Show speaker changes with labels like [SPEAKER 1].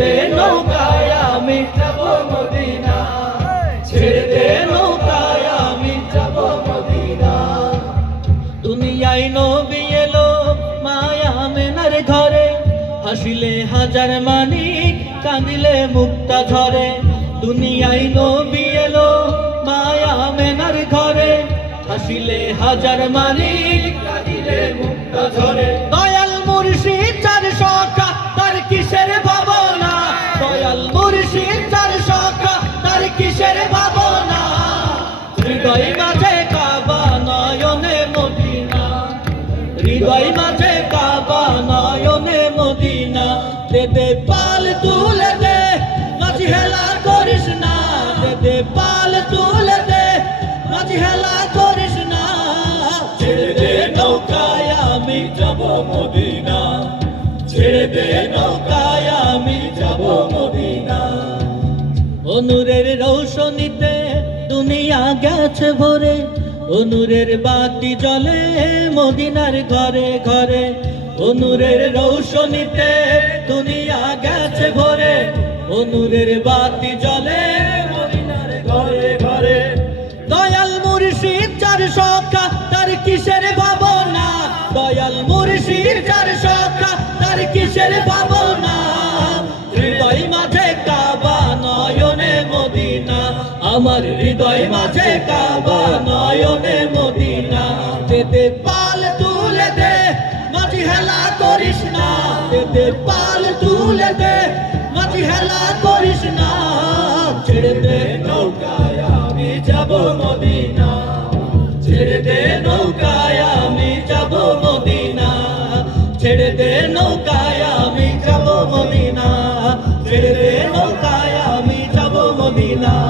[SPEAKER 1] দে নৌকায় আমি যাব মদিনা। হাসিলে হাজার মানি কাঁদিলে মুক্তা ঝরে। দুনিয়ায় নবী এলো মায়া মেনার ঘরে। হাসিলে হাজার মানি কাঁদিলে মুক্তা ঝরে। হৃদয় মাঝে কাবা নয়নে মদিনা। হৃদয় মাঝে কাবা নয়নে মদিনা। দে দে পাল তুলে দে, মাঝি হেলা করিস না। দে দে পাল তুলে দে, মাঝি হেলা করিস না। ছেড়ে দে নৌকায় আমি যাব মদিনা। ছেড়ে দে নৌকায় আমি যাব মদিনা। অনুরের রৌশনীতে দুনিয়া গেছে ভরে। অনুরের বাতি জ্বলে মদিনার ঘরে ঘরে। অনুরের রৌশনীতে দুনিয়া গেছে ভরে। অনুরের বাতি জ্বলে মদিনার ঘরে ঘরে। দয়াল মুর্শিদ চার সখা, তার কিসের ভাবনা? দয়াল মুর্শিদ চার সখা, তার কিসের ভাবনা আমার হৃদয় মাঝে কাবা, নয়নে মদিনা। তেতে পাল তুলে দে মাঝি হেলা করিস না। তেতে পাল তুলে দে মাঝি হেলা করিস না। ছেড়ে দে নৌকায় আমি যাব মদিনা। ছেড়ে দে নৌকায় আমি যাব মদিনা। ছেড়ে দে নৌকায় আমি যাব মদিনা। ছেড়ে দে নৌকায় আমি যাব মদিনা।